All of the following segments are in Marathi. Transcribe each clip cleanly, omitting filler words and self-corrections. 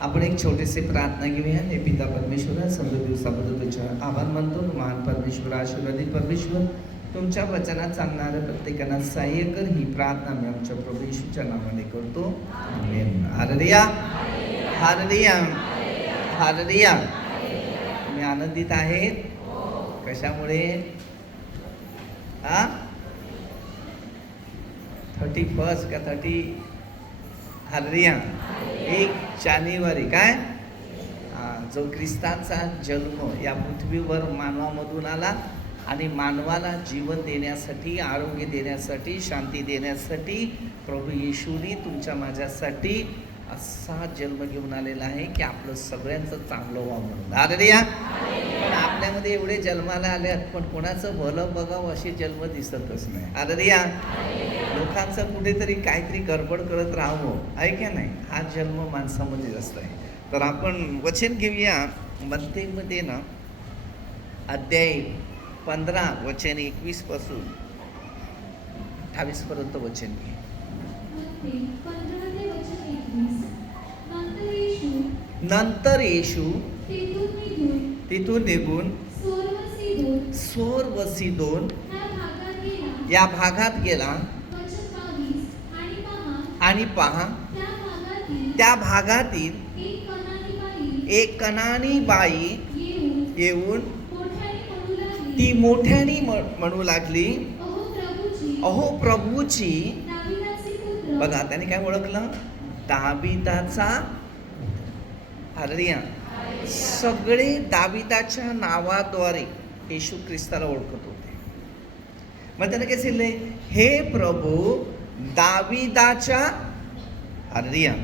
आपण एक छोटीशी प्रार्थना घेऊया. हे पिता परमेश्वरा, समजा दिवसाबद्दल तुझ्या आभार मानतो. महान परमेश्वर, आशीर्वादित परमेश्वर, तुमच्या वचनात चालणाऱ्या प्रत्येकांना सहाय्य कर. ही प्रार्थना मी आमच्या प्रभू येशूच्या नावाने करतो. आमेन. हालेलुया, हालेलुया, हालेलुया. तुम्ही आनंदित आहेत? कशामुळे? 31 का 30? हालेलुया. 1 जानेवारी काय? जो ख्रिस्ताचा जन्म या पृथ्वीवर मानवामधून आला आणि मानवाला जीवन देण्यासाठी, आरोग्य देण्यासाठी, शांती देण्यासाठी प्रभू येशूने तुमच्या माझ्यासाठी असा जन्म घेऊन आलेला आहे की आपलं सगळ्यांचं चांगलं व्हावं म्हणून. हालेलुया. पण आपल्यामध्ये एवढे जन्माला आले पण कोणाचं भलं बघावं असे जन्म दिसतच नाही. हालेलुया. लोकांचं कुठेतरी काहीतरी गडबड करत राहावं आहे का नाही, हा जन्म माणसामध्ये जास्त आहे. तर आपण वचन घेऊया. मत्तेमध्ये ना अध्याय 15 वचन 21 पासून 28 पर्यंत वचन घे. नंतर येशू तिथून निघून सोर व सीदोन या भागात गेला. आणि पहा, त्या भागातील एक कनानी बाई येऊन ती मोठ्याने म्हणू लागली, अहो प्रभूची. बघा त्याने काय ओळखलं? दाविदाचा. हालेलुया. सगळे दाविदाच्या नावाद्वारे येशू ख्रिस्ताला ओळखत होते. मग त्याने काय सांगितले? हे प्रभू दाविदाच्या. हालेलुया.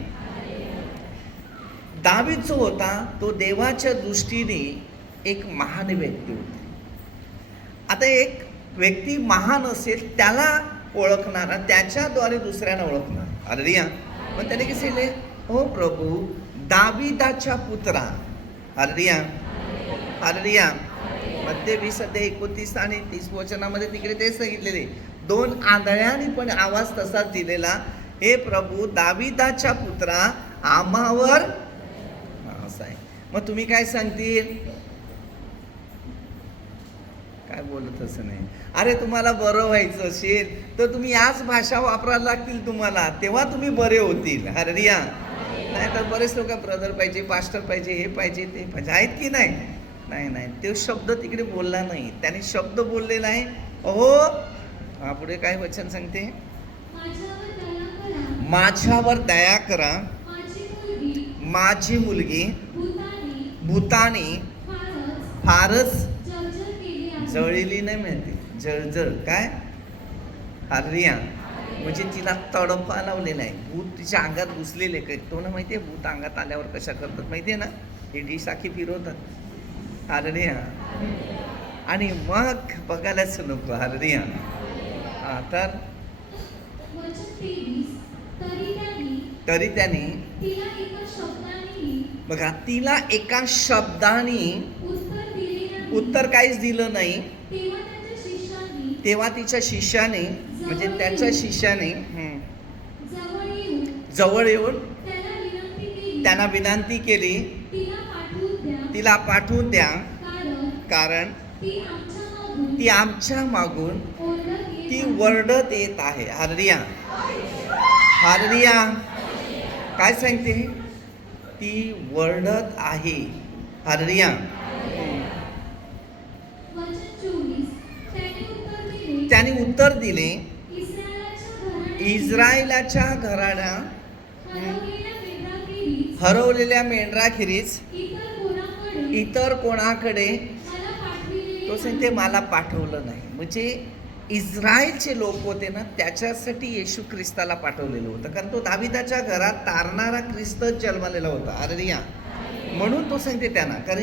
दावीद जो होता तो देवाच्या दृष्टीने एक महान व्यक्ती होती. आता एक व्यक्ती महान असेल त्याला ओळखणारा, त्याच्याद्वारे दुसऱ्यांना ओळखणार. हालेलुया. मग त्याने काय सांगितले? हो प्रभू दाविदाच्या पुत्रा. Hallelujah, hallelujah. मध्य 20 अध्याय 29 आणि 30 वचनामध्ये तिकडे ते सांगितलेले. 2 आंधळ्यांनी पण आवाज तसाच दिलेला, हे प्रभू दाविदाच्या पुत्रा आम्हावर. असं आहे. मग तुम्ही काय सांगतील? काय बोलत असं नाही. अरे तुम्हाला बरं व्हायचं असेल तर तुम्ही याच भाषा वापरायला लागतील तुम्हाला, तेव्हा तुम्ही बरे होतील. हालेलुया. नाही तर बरेच लोक ब्रदर पाहिजे, पास्टर पाहिजे, हे पाहिजे, ते पाहिजे, आहेत की नाही? नाही नाही, ते शब्द तिकडे बोलला नाही. त्याने शब्द बोललेला आहे. अहो, पुढे काय वचन सांगते? माझ्यावर दया करा. माझी मुलगी भूतानी फारच जळलेली नाही, माहिती? जळजळ काय? हालेलुया. म्हणजे तिला तडपा लावलेला आहे. भूत तिच्या अंगात घुसलेले. काय तो ना माहितीये भूत अंगात आल्यावर कशा करतात माहितीये ना? हे डिश आखी फिरवतात. हालेलुया. आणि मग बघायलाच नको. हालेलुया. तर तरी त्याने बघा तिला एका शब्दाने उत्तर काहीच दिलं नाही. तेव्हा तिच्या शिष्याने, म्हणजे त्याच्या शिष्याने जवळ येऊन त्यांना विनंती केली, तिला पाठवून द्या, कारण ती आमच्या मागून ती वरडत येत आहे. Hallelujah, hallelujah. काय सांगते? ती वरडत आहे. हालेलुया. त्याने उत्तर दिले, इस्रायलाच्या घराण्या हरवलेल्या मेंढराखेरीज इतर कोणाकडे तो सांगते मला पाठवलं नाही. म्हणजे इस्रायलचे लोक होते ना, त्याच्यासाठी येशू ख्रिस्ताला पाठवलेलं होतं. कारण तो दाविदाच्या घरात तारणारा ख्रिस्त जन्मलेला होता. हालेलुया. म्हणून तो सांगते त्यांना, कारण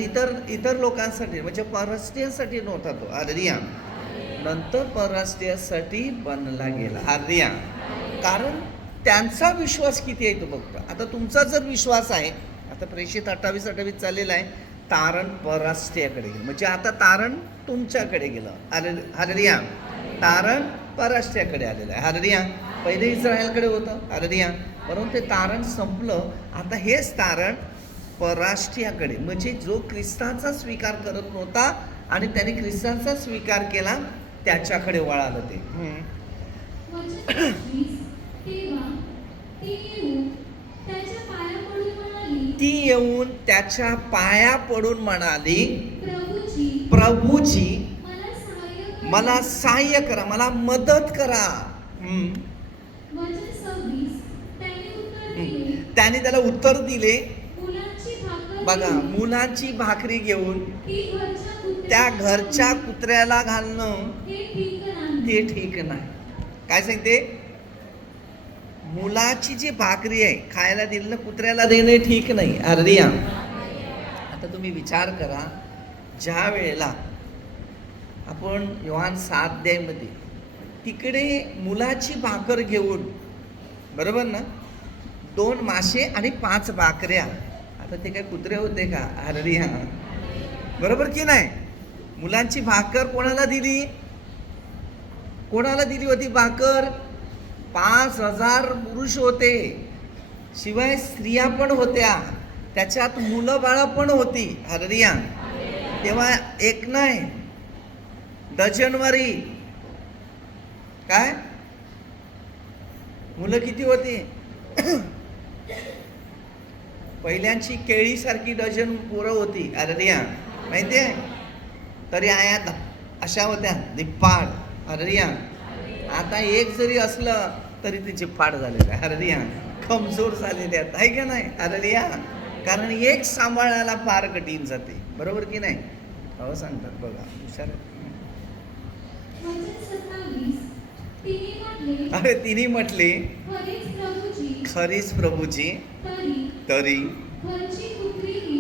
इतर लोकांसाठी म्हणजे परराष्ट्रीयांसाठी नव्हता तो. हालेलुया. नंतर परराष्ट्रीयासाठी बनला गेला. हालेलुया. कारण त्यांचा विश्वास किती आहे तो बघतो. आता तुमचा जर विश्वास आहे, आता प्रेषित 28 चाललेला आहे, तारण परराष्ट्रीयाकडे गेलं. म्हणजे आता तारण तुमच्याकडे गेलं. हालेलुया. तारण परराष्ट्रीयाकडे आलेलं आहे. हालेलुया. पहिले इस्रायलकडे होतं. हालेलुया. परंतु ते तारण संपलं. आता हेच तारण परराष्ट्रीयाकडे, म्हणजे जो ख्रिस्ताचा स्वीकार करत नव्हता आणि त्याने ख्रिस्ताचा स्वीकार केला त्याच्याकडे वळालं ते. ती येऊन त्याच्या पाया पडून म्हणाली, प्रभूजी मला सहाय्य करा, मला मदत करा. त्याने त्याला उत्तर दिले, बघा, मुलाची भाकरी घेऊन त्या घरच्या कुत्र्याला घालणं ते ठीक नाही. काय सांगते? मुलाची जी भाकरी आहे खायला दिलं कुत्र्याला देणे ठीक नाही. अर्रिया. आता तुम्ही विचार करा, ज्या वेळेला आपण योहान 7 मध्ये तिकडे मुलाची भाकर घेऊन, बरोबर ना, 2 मासे आणि 5 भाकऱ्या, आता ते काय कुत्रे होते का? अर्रिया. बरोबर की नाही? मुलांची भाकर कोणाला दिली? कोणाला दिली होती भाकर? 5,000 पुरुष होते, शिवाय स्त्रिया पण होत्या, त्याच्यात मुलं बाळ पण होती. हालेलुया. तेव्हा एक नाही, डझनवारी. काय मुलं किती होती? पहिल्यांची केळीसारखी डझन पोरं होती. हालेलुया. माहिती आहे? तरी आयात अशा होत्या निप्पाड. हालेलुया. आता एक जरी असलं तरी तिचे फाड झालेले आहे. हालेलुया. कमजोर झालेले आहेत, आहे का नाही? हालेलुया. कारण एक सांभाळायला फार कठीण जाते. बरोबर की नाही? हो सांगतात, बघा हुशार. अरे तिने म्हटले, खरीच प्रभूजी, तरी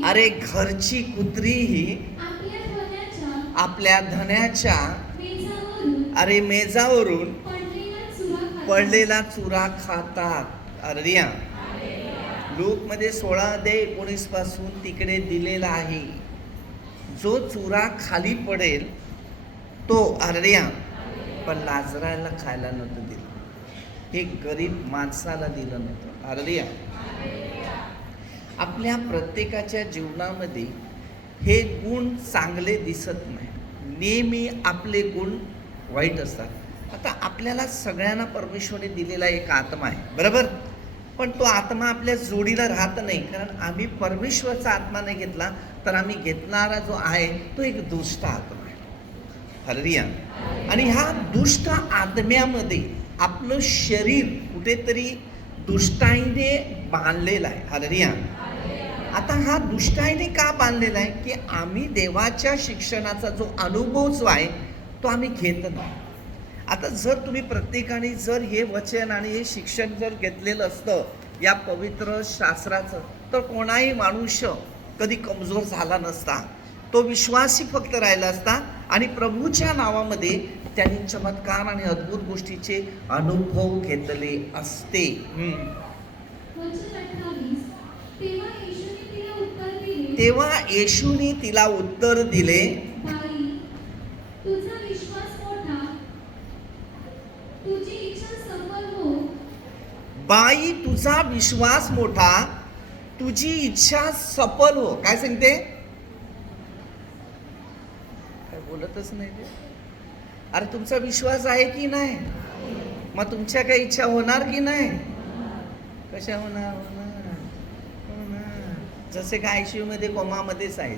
अरे घरची कुत्री ही आपल्या धन्याच्या अरे मेजावरून पडलेला चुरा खातात. अर्रिया. लूक मध्ये 16:19 पासून तिकडे दिलेला आहे, जो चुरा खाली पडेल तो. अर्रिया. पण लाजराला खायला नव्हतं दिलं, हे गरीब माणसाला दिलं नव्हतं. अर्रिया. आपल्या प्रत्येकाच्या जीवनामध्ये हे गुण चांगले दिसत नाही, नेहमी आपले गुण वाईट असतात. आता आपल्याला सगळ्यांना परमेश्वराने दिलेला एक आत्मा आहे, बरोबर, पण तो आत्मा आपल्या जोडीला राहत नाही, कारण आम्ही परमेश्वरचा आत्मा नाही घेतला, तर आम्ही घेतणारा जो आहे तो एक दुष्ट आत्मा आहे. हालेलुया. आणि ह्या दुष्ट आत्म्यामध्ये आपलं शरीर कुठेतरी दुष्टाईने बांधलेलं आहे. हालेलुया. आता हा दुष्टाईने का बांधलेला आहे? की आम्ही देवाच्या शिक्षणाचा जो अनुभव जो आहे तो आम्ही घेत नाही. आता जर तुम्ही प्रत्येकाने जर हे वचन आणि हे शिक्षण जर घेतलेलं असतं या पवित्र शास्त्राचं, तर कोणाही मनुष्य कधी कमजोर झाला नसता, तो विश्वासी फक्त राहिला असता आणि प्रभूच्या नावामध्ये त्यांनी चमत्कार आणि अद्भुत गोष्टीचे अनुभव घेतले असते. तेव्हा येशूने तिला उत्तर दिले, बाई तुझा विश्वास मोठा, तुझी इच्छा सफल हो. काय सांगते? काय बोलतच नाही ते. अरे तुमचा विश्वास आहे की नाही? मग तुमच्या काही इच्छा होणार की नाही? कशा होणार? जसे का ICU मध्ये कोमामध्येच आहे.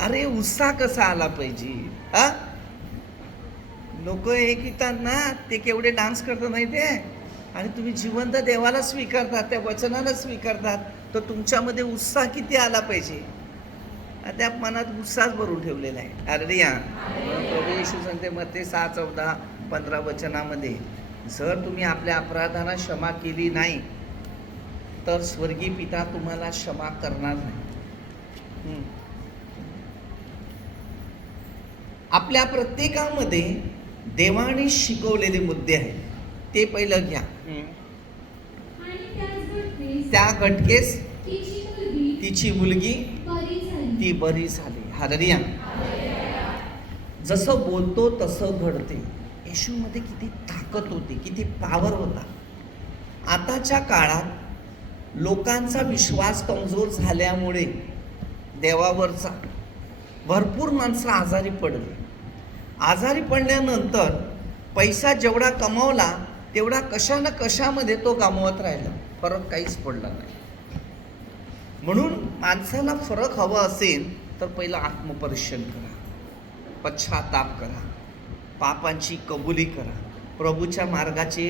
अरे उत्साह कसा आला पाहिजे. हा, लोक एक येतात ना, ते केवढे डान्स करतात माहिती आहे, आणि तुम्ही जिवंत देवाला स्वीकारतात, त्या वचनाला स्वीकारतात, तर तुमच्यामध्ये उत्साह किती आला पाहिजे. त्या मनात उत्साह भरून ठेवलेला आहे. हालेलुया. प्रभू येशू सांगते मत्ते 6:14-15 वचनामध्ये, जर तुम्ही आपल्या अपराधांना क्षमा केली नाही तर स्वर्गीय पिता तुम्हाला क्षमा करणार नाही. आपल्या प्रत्येकामध्ये देवाने शिकवलेले मुद्दे आहेत, ते पहिलं घ्या. त्या घटकेस तिची मुलगी ती बरी झाली. हालेलुया. जसं बोलतो तसं घडते. येशूमध्ये किती ताकद होती, किती पावर होता. आताच्या काळात लोकांचा विश्वास कमजोर झाल्यामुळे देवावरचा भरपूर माणसं आजारी पडली. आजारी पडल्यानंतर पैसा जेवढा कमावला तेवढा कशा ना कशामध्ये तो गमावत राहिला, फरक काहीच पडला नाही. म्हणून माणसाला फरक हवा असेल तर पहिलं आत्मपरीक्षण करा, पश्चाताप करा, पापांची कबुली करा, प्रभूच्या मार्गाचे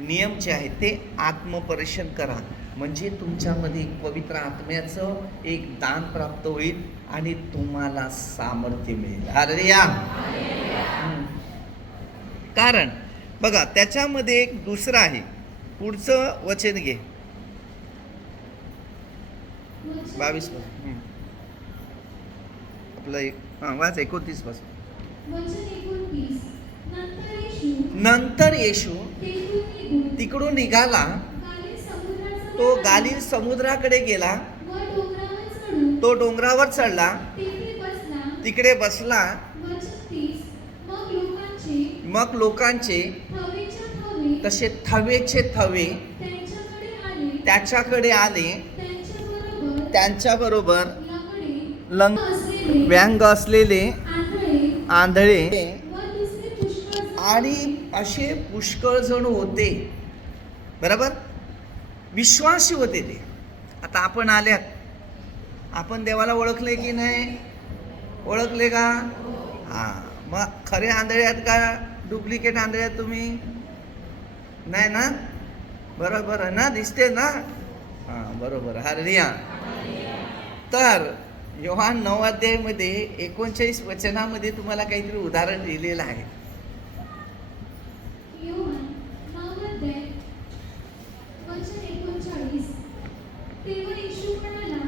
नियम जे आहेत ते आत्मपरीक्षण करा. म्हणजे तुमच्यामध्ये पवित्र आत्म्याचं एक दान प्राप्त होईल आणि तुम्हाला सामर्थ्य मिळेल. हालेलुया. कारण बघा त्याच्यामध्ये एक दुसरं आहे, पुढचं वचन घे 22 पासून. आपलं वाच 29 पासून. नंतर येशू तिकडून निघाला, तो गालील समुद्राकडे गेला, तो डोंगरावर चढला, तिकडे बसला. मग लोकांचे तसे थवेचे थवे त्याच्याकडे आले, त्यांच्याबरोबर व्यंग असलेले आंधळे आणि असे पुष्कळ जण होते. बरोबर, विश्वासी होते ते. आता आपण आल्यात, आपण देवाला ओळखले की नाही? ओळखले का? हां. मग खरे आंधळे आहेत का डुप्लिकेट आंधळे आहेत तुम्ही? नाही ना? बरोबर आहे ना? दिसते ना? हां, बरोबर. हालेलुया. तर योहान 9 अध्यायामध्ये 39 वचनामध्ये तुम्हाला काहीतरी उदाहरण दिलेलं आहे.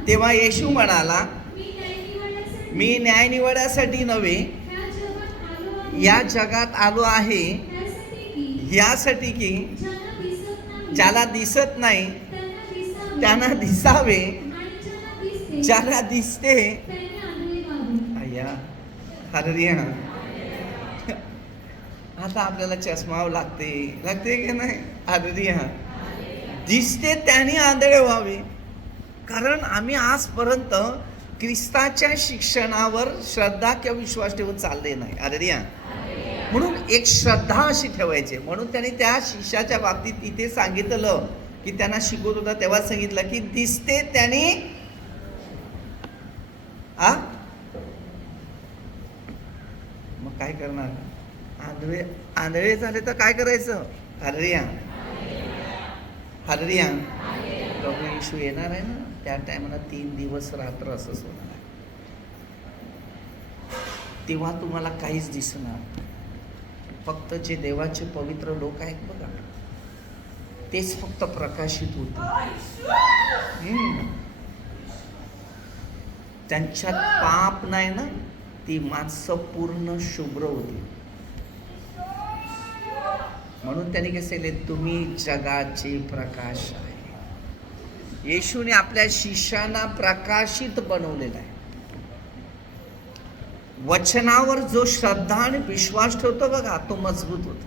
तेव्हा येशू म्हणाला, मी न्याय निवडासाठी नव्हे या जगात आलो आहे, यासाठी की ज्याला दिसत नाही त्यांना दिसावे, ज्याला दिसते. हालेलुया. आता आपल्याला चष्मा लागते की नाही? हालेलुया. दिसते त्याने आंधळे व्हावे. कारण आम्ही आजपर्यंत ख्रिस्ताच्या शिक्षणावर श्रद्धा किंवा विश्वास ठेवून चालले नाही. हालेलुया. म्हणून एक श्रद्धा अशी ठेवायची. म्हणून त्यांनी त्या शिष्याच्या बाबतीत इथे सांगितलं की त्यांना शिकवत होता तेव्हा सांगितलं की दिसते त्याने मग काय करणार? आंधळे झाले तर काय करायचं? हालेलुया. हालेलुया. प्रभू येशू येणार आहे ना, त्या टायमाला 3 दिवस रात्र असंच होणार आहे. तेव्हा तुम्हाला काहीच दिसणार. फक्त जे देवाचे पवित्र लोक आहेत बघा, तेच फक्त प्रकाशित होते. त्यांच्यात पाप नाही ना, ती माणसं पूर्ण शुभ्र होती. म्हणून त्यांनी कसे केले? तुम्ही जगाचे प्रकाश आहे. येशूने आपल्या शिष्यांना प्रकाशित बनवलेला आहे. वचनावर जो श्रद्धा आणि विश्वास ठेवतो बघा, तो मजबूत होतो.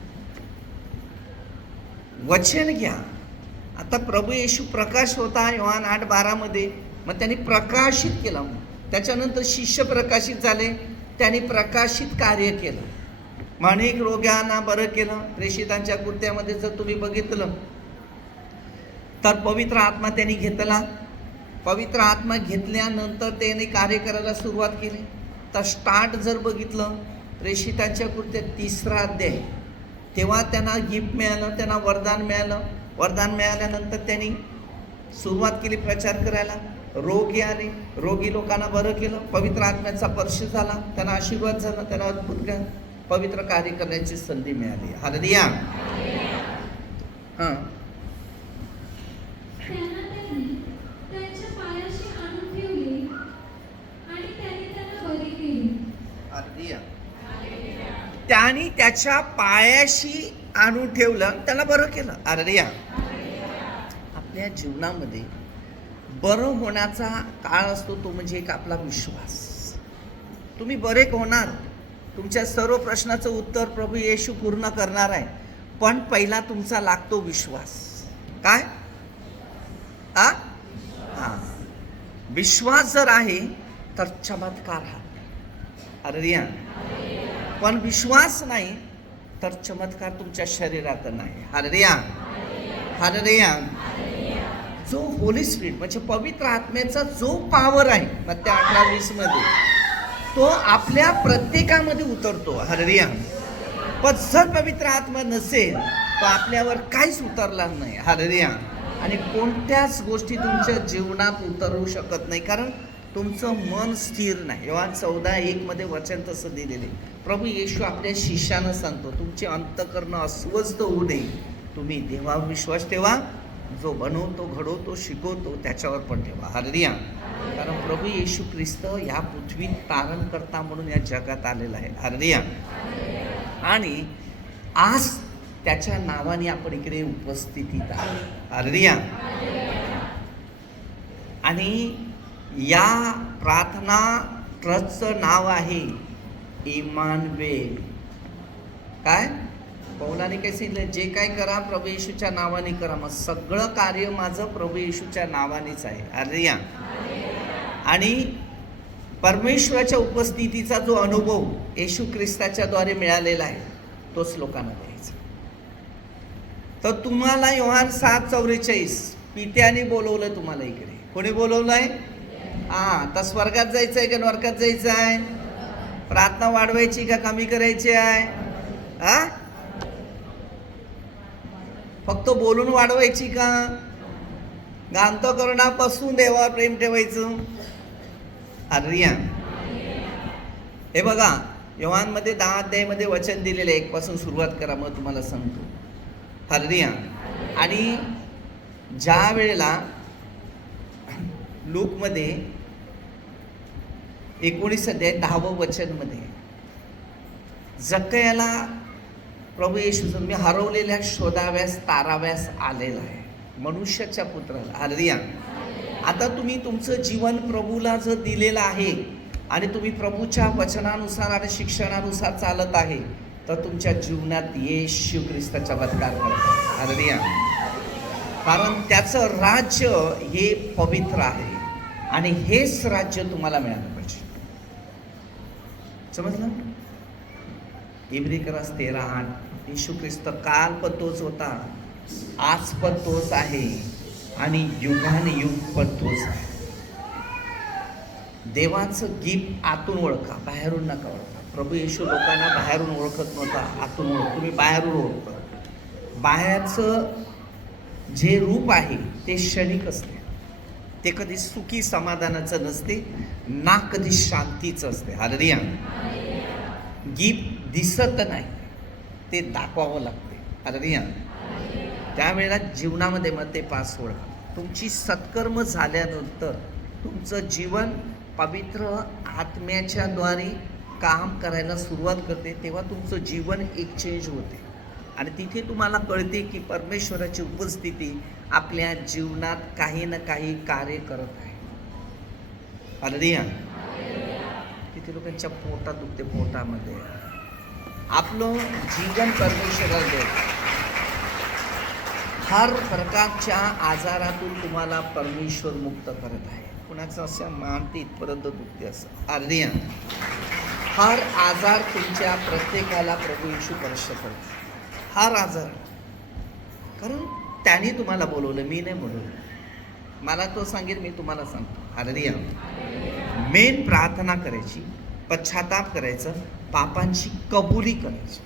वचन घ्या. आता प्रभू येशू प्रकाश होता योहान 8:12 मध्ये, मग त्यांनी प्रकाशित केला. त्याच्यानंतर शिष्य प्रकाशित झाले, त्यांनी प्रकाशित कार्य केलं. अनेक रोग्यांना बरं केलं. प्रेषितांच्या कृत्यामध्ये जर तुम्ही बघितलं तर पवित्र आत्मा त्यांनी घेतला. पवित्र आत्मा घेतल्यानंतर त्यांनी कार्य करायला सुरुवात केली. तर स्टार्ट जर बघितलं प्रेषितांच्या कृत्यात 3रा अध्याय, तेव्हा त्यांना गिफ्ट मिळालं, त्यांना वरदान मिळालं. वरदान मिळाल्यानंतर त्यांनी सुरुवात केली प्रचार करायला. रोगी आले, रोगी लोकांना बरं केलं. पवित्र आत्म्याचा स्पर्श झाला, त्यांना आशीर्वाद झाला, त्यांना अद्भुत पवित्र कार्य करण्याची संधी मिळाली. हालेलुया. हां. त्यांनी त्याच्या पायाशी आणून ठेवलं, त्याला बरं केलं. हालेलुया. आपल्या जीवनामध्ये बरं होण्याचा काळ असतो तो म्हणजे एक आपला विश्वास. तुम्ही बरे होणार, तुमच्या सर्व प्रश्नाचं उत्तर प्रभू येशू पूर्ण करणार आहे. पण पहिला तुमचा लागतो विश्वास. काय? विश्वास जर आहे तर चमत्कार हा. हालेलुया. पण विश्वास नाही तर चमत्कार तुमच्या शरीरात नाही. हालेलुया. हालेलुया. जो होली स्पिरिट म्हणजे पवित्र आत्म्याचा जो पॉवर आहे मग त्या 18:20 मध्ये तो आपल्या प्रत्येकामध्ये उतरतो. हालेलुया. पण जर पवित्र आत्मा नसेल तर आपल्यावर काहीच उतरला नाही. हालेलुया. आणि कोणत्याच गोष्टी तुमच्या जीवनात उतरू शकत नाही, कारण तुमचं मन स्थिर नाही. योहान 14:1 मध्ये वचन तसं दिलेले. प्रभू येशू आपल्या शिष्यानं सांगतो, तुमचे अंतःकरण अस्वस्थ होऊ नये, तुम्ही देवावर विश्वास ठेवा, जो बनवतो, घडवतो, शिकवतो त्याच्यावर पण ठेवा. हालेलुया. कारण प्रभू येशू ख्रिस्त या पृथ्वीत तारणकर्ता म्हणून या जगात आलेला आहे. हालेलुया. आणि आज त्याच्या नावाने आपण इकडे उपस्थितीत आहोत. हालेलुया. आणि या प्रार्थना ट्रस्टचं नाव आहे इमानुएल. काय पौलाने काय सांगितलं? जे काय करा प्रभू येशूच्या नावाने करा. मग सगळं कार्य माझं प्रभू येशूच्या नावानेच आहे. हालेलुया. आणि परमेश्वराच्या उपस्थितीचा जो अनुभव येशू ख्रिस्ताच्या द्वारे मिळालेला आहे तोच लोकांना द्यायचा. तर तुम्हाला योहान 7:44 पित्याने बोलवलं तुम्हाला इकडे. कोणी बोलवलंय? तर स्वर्गात जायचं आहे का नरकात जायचं आहे? प्रार्थना वाढवायची का कमी करायची आहे? फक्त बोलून वाढवायची का? अंतःकरणापासून देवावर प्रेम ठेवायचं. हालेलुया. हे बघा योहान मध्ये 10 अध्यायामध्ये वचन दिलेले 1 पासून सुरुवात करा, मग तुम्हाला सांगतो. हालेलुया. आणि ज्या वेळेला लूकमध्ये 19 अध्याय 10वं वचन मध्ये जक्कयाला प्रभू येशू मी हरवलेल्या शोधाव्यास ताराव्यास आलेला आहे, मनुष्याच्या पुत्राला. हालेलुया. आता तुम्ही तुमचं जीवन प्रभूला जर दिलेलं आहे आणि तुम्ही प्रभूच्या वचनानुसार आणि शिक्षणानुसार चालत आहे तर तुमच्या जीवनात येशू ख्रिस्त चमत्कार करतात. हालेलुया. कारण त्याचं राज्य हे पवित्र आहे आणि हेच राज्य तुम्हाला मिळालं पाहिजे. समजलं? इब्रिकरास 13:8 येशू ख्रिस्त काल पण तोच होता, आज पण तोच आहे आणि युगानुयुग पण तोच आहे. देवाचं गिफ्ट आतून ओळखा, बाहेरून नका ओळखा. प्रभू येशू लोकांना बाहेरून ओळखत नव्हता, आतून ओळख. तुम्ही बाहेरून ओळखता. बाहेरचं जे रूप आहे ते क्षणिक असते, ते कधी सुखी समाधानाचं नसते ना कधी शांतीचं असते. हालेलुया. गिफ्ट दिसत नाही, ते दाखवावं लागते. हालेलुया. त्यावेळेला जीवनामध्ये मग ते पास ओळखा. तुमची सत्कर्म झाल्यानंतर तुमचं जीवन पवित्र आत्म्याच्या द्वारे काम करायला सुरुवात करते, तेव्हा तुमचं जीवन एक्सचेंज होते आणि तिथे तुम्हाला कळते की परमेश्वराची उपस्थिती आपल्या जीवनात काही ना काही कार्य करत आहे. हालेलुया. किती लोकांच्या पोटात दुखते, पोटामध्ये. आपलं जीवन परमेश्वराला द्यायचं. हर प्रकारच्या आजारातून तुम्हाला परमेश्वर मुक्त करत आहे. कुणाचं असं मानते इथपर्यंत दुखते असं. हालेलुया. हर आजार तुमच्या प्रत्येकाला प्रभू येशू स्पर्श करतो. हर आजार. कारण त्याने तुम्हाला बोलवलं, मी नाही बोलवलं. मला तो सांगेल, मी तुम्हाला सांगतो. हालेलुया. मेन प्रार्थना करायची, पश्चाताप करायचं, पापांची कबुली करायची.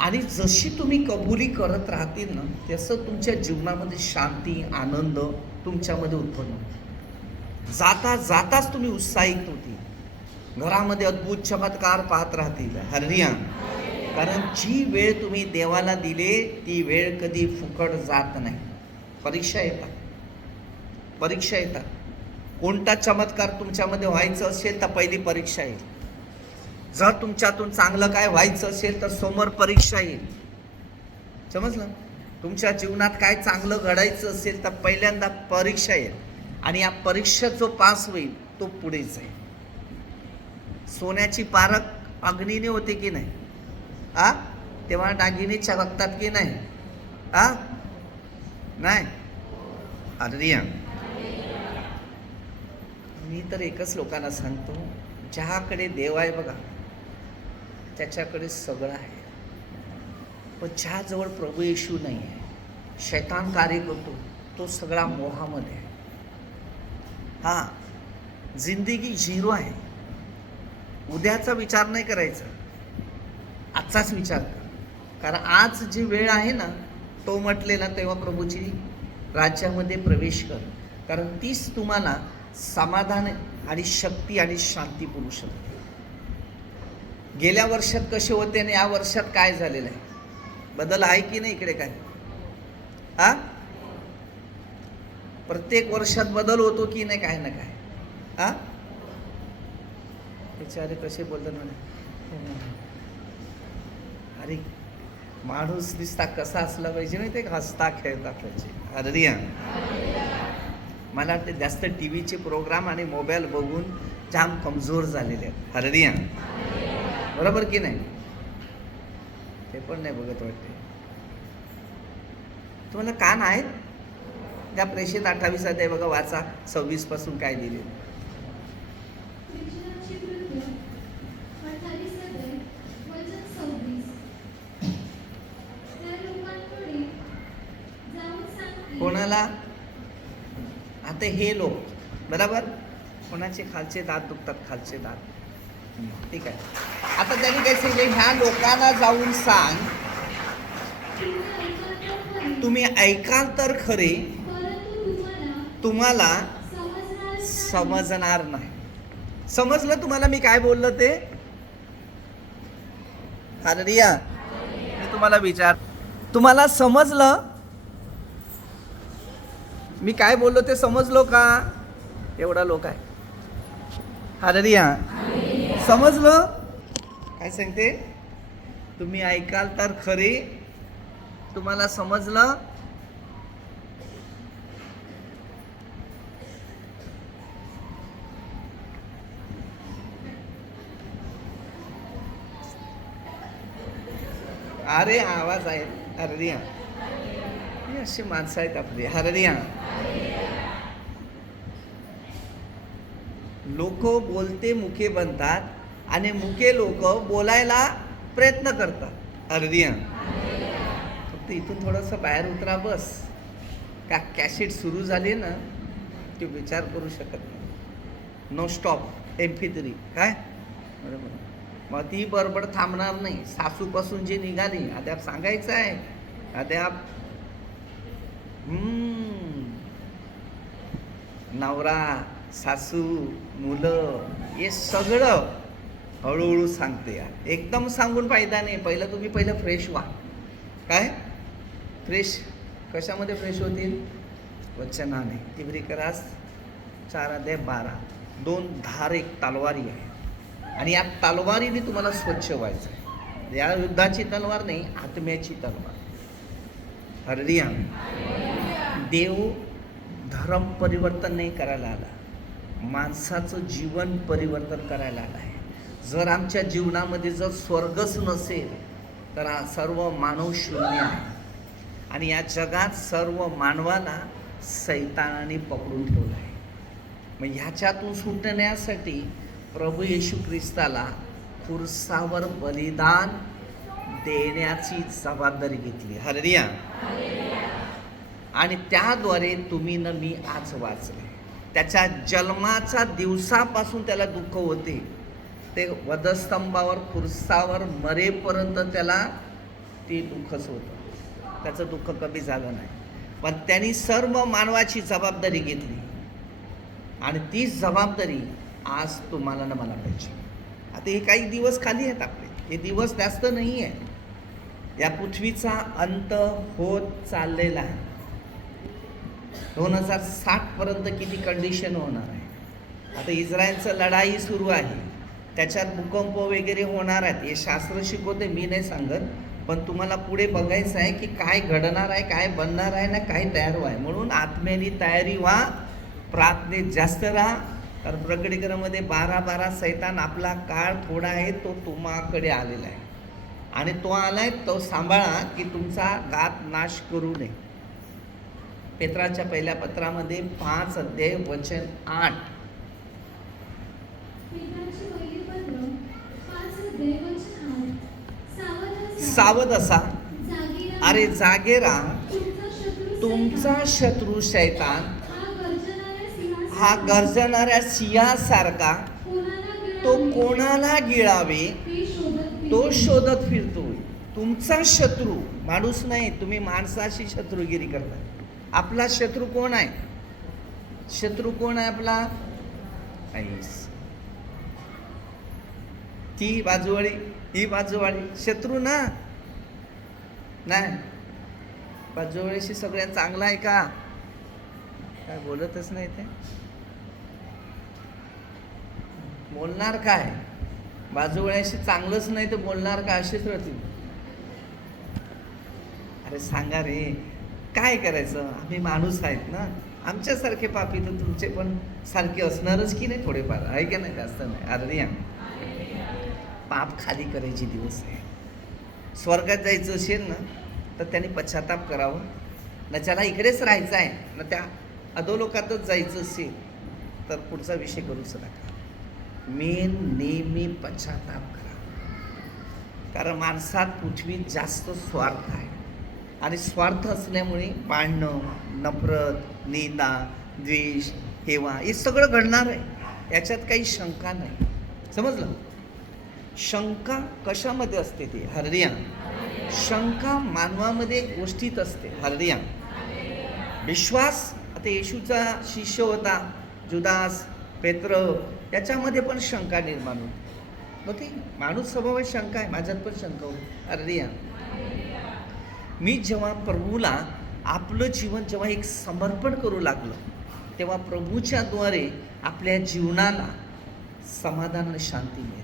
आणि जशी तुम्ही कबुली करत राहतील ना तसं तुमच्या जीवनामध्ये शांती, आनंद तुमच्यामध्ये उत्पन्न होतो. जाता जाताच तुम्ही उत्साहित होतील. घरामध्ये अद्भुत चमत्कार पाहत राहतील. हालेलुया. कारण जी वेळ तुम्ही देवाला दिले ती वेळ कधी फुकट जात नाही. परीक्षा येतात, परीक्षा येतात. कोणता चमत्कार तुमच्यामध्ये व्हायचं असेल तर पहिली परीक्षा येईल. जर तुमच्यातून चांगलं काय व्हायचं असेल तर समोर परीक्षा येईल. समजलं? तुमच्या जीवनात काय चांगलं घडायचं असेल तर पहिल्यांदा परीक्षा येईल आणि या परीक्षेत जो पास होईल तो पुढे जाईल. सोन्याची पारख अग्नीने होते की नाही? तेव्हा दागिने चमकतात की नाही? नाही. हालेलुया. मी तर एकच लोकांना सांगतो, ज्याकडे देव आहे बघा त्याच्याकडे सगळं आहे. पण ज्याजवळ प्रभू येशू नाही आहे, शैतान कार्य करतो, तो सगळा मोहामध्ये आहे. जिंदगी झिरो आहे. उद्याचा विचार नाही करायचा, आजचाच विचार कर. कारण आज जी वेळ आहे ना, तो म्हटलेला तेव्हा प्रभूची राज्यामध्ये प्रवेश कर, कारण तीच तुम्हाला समाधान आणि शक्ती आणि शांती पुरू शकते. गेल्या वर्षात कसे होते आणि या वर्षात काय झालेलं आहे, बदल आहे की नाही इकडे काय? प्रत्येक वर्षात बदल होतो की नाही, काय ना काय. बिचारे कसे बोलतात म्हणे, अरे माणूस दिसता कसा असला पाहिजे माहिती आहे, हसता खेळता पाहिजे. हालेलुया. मला वाटते जास्त टी व्हीचे प्रोग्राम आणि मोबाईल बघून जाम कमजोर झालेले आहेत. हालेलुया. बरोबर की नाही? ते पण नाही बघत वाटते. तुम्हाला कान आहेत? त्या प्रेषित 28 अध्याय बघा, वाचा 26 पासून काय दिले. कोणाला? आता हे लोक बरोबर, कोणाचे खालचे दात दुखतात, खालचे दात, ठीक आहे. आता त्यांनी काय सांगितलं, ह्या लोकांना जाऊन सांग, तुम्ही ऐकाल तर खरे, तुम्हाला समजणार नाही. समजलं तुम्हाला मी काय बोललो ते? हालेलुया. मी तुम्हाला विचार, तुम्हाला समजलं मी काय बोललो ते? समजलो का? एवढा लोक आहे. हालेलुया. समजलं काय सांगते? तुम्ही ऐकाल तर खरे, तुम्हाला समजलं. अरे आवाज आहे. हालेलुया. अशी माणसं आहेत आपली. हालेलुया. लोक बोलते मुके बनतात आणि मुके लोक बोलायला प्रयत्न करतात. हालेलुया. फक्त इथून थोडंसं बाहेर उतरा बस. का कॅसेट सुरू झाली ना, ते विचार करू शकत नाही. नो स्टॉप MP3 काय बरोबर. मग ती बरोबर थांबणार नाही. सासूपासून जी निघाली, अद्याप सांगायचं आहे, अद्याप नवरा, सासू, मुलं, हे सगळं हळूहळू सांगते. एकदम सांगून फायदा नाही. तुम्ही पहिलं फ्रेश व्हा. काय फ्रेश? कशामध्ये फ्रेश होतील? वचनाने. इब्रिकरास 4:12. 2 धार एक तलवारी आहे, आणि या तलवारीने तुम्हाला स्वच्छ व्हायचं आहे. या युद्धाची तलवार नाही, आत्म्याची तलवार. हालेलुया. देव धर्म परिवर्तन नाही करायला आला, माणसाचं जीवन परिवर्तन करायला आला आहे. जर आमच्या जीवनामध्ये जर स्वर्गच नसेल तर हा सर्व मानव शून्य आहे. आणि या जगात सर्व मानवाला सैतानाने पकडून ठेवलं आहे. मग ह्याच्यातून सुटण्यासाठी प्रभू येशू ख्रिस्ताला खुर्सावर बलिदान देण्याची जबाबदारी घेतली. हालेलुया. आणि त्याद्वारे तुम्ही न मी आज वाचले. त्याच्या जन्माच्या दिवसापासून त्याला दुःख होते, ते वधस्तंभावर खुर्सावर मरेपर्यंत त्याला ते दुःखच होतं. त्याचं दुःख कमी झालं नाही. पण त्यांनी सर्व मानवाची जबाबदारी घेतली, आणि तीच जबाबदारी आज तुम्हाला ना मला पाहिजे. आता हे काही दिवस खाली आहेत आपले, हे दिवस जास्त नाही आहे. या पृथ्वीचा अंत होत चाललेला आहे. 2060 पर्यंत किती कंडिशन होणार आहे. आता इस्रायलचं लढाई सुरू आहे, त्याच्यात भूकंप वगैरे होणार आहेत. हे शास्त्र शिकवते, मी नाही सांगत, पण तुम्हाला पुढे बघायचं आहे की काय घडणार आहे, काय बनणार आहे ना, काय तयार व्हाय. म्हणून आत्म्याने तयारी व्हा, प्रार्थनेत जास्त राहा. तर प्रकटीकरणामध्ये 12 सैतान आपला काळ थोडा आहे, तो तुम्हाकडे आलेला आहे, आणि तो आलाय तो सांभाळा की तुमचा घात नाश करू नये. पेत्राच्या पहिल्या पत्रामध्ये 5 अध्याय वचन 8, पित्राची पहिली पत्र 5 देववचन सावध असा. जागी राहा. अरे जागे राहा. तुमचा तुमचा शत्रू शत्रू शैतान हा गर्जणाऱ्या हा गर्जणाऱ्या सिंहासारखा सिंहासारखा तो कोणाला कोणाला गिळावे तो शोधत फिरतो. तुमचा शत्रू माणूस नाही, तुम्ही माणसाशी शत्रुगिरी करता. आपला शत्रू कोण आहे? शत्रू कोण आहे आपला? आईस. ती बाजूवाडी, ही बाजूवाडी, शत्रू ना नाही. बाजूवाडीशी सगळ्यात चांगला आहे का? काय बोलतच नाही ते. बोलणार काय? बाजूवाड्याशी चांगलंच नाही तर बोलणार का? अशीच राहतील. अरे सांगा रे, काय करायचं? आम्ही माणूस आहेत ना, आमच्यासारखे पापी तर तुमचे पण सारखे असणारच की नाही थोडेफार, आहे का नाही? जास्त नाही. अरे पाप खाली करायचे दिवस आहे. स्वर्गात जायचं असेल ना तर त्याने पश्चाताप करावं ना. ज्याला इकडेच राहायचं आहे ना, त्या अधोलोकातच जायचं असेल तर पुढचा विषय करूच नका. मेन नेहमी पश्चाताप करा. कारण माणसात पृथ्वीत जास्त स्वार्थ आहे आणि स्वार्थ असल्यामुळे भांडणं, नफरत, निंदा, द्वेष, हेवा हे सगळं घडणार आहे. याच्यात काही शंका नाही. समजलं? शंका कशामध्ये असते? ते हररिया. शंका मानवामध्ये गोष्टीत असते. हररिया. विश्वास, आता येशूचा शिष्य होता जुदास, पेत्र, याच्यामध्ये पण शंका निर्माण होती. मग ती माणूस स्वभावात शंका आहे, माझ्यात पण शंका होती. हररिया. मी जेव्हा प्रभूला आपलं जीवन जेव्हा एक समर्पण करू लागलो तेव्हा प्रभूच्या द्वारे आपल्या जीवनाला समाधान आणि शांती मिळते.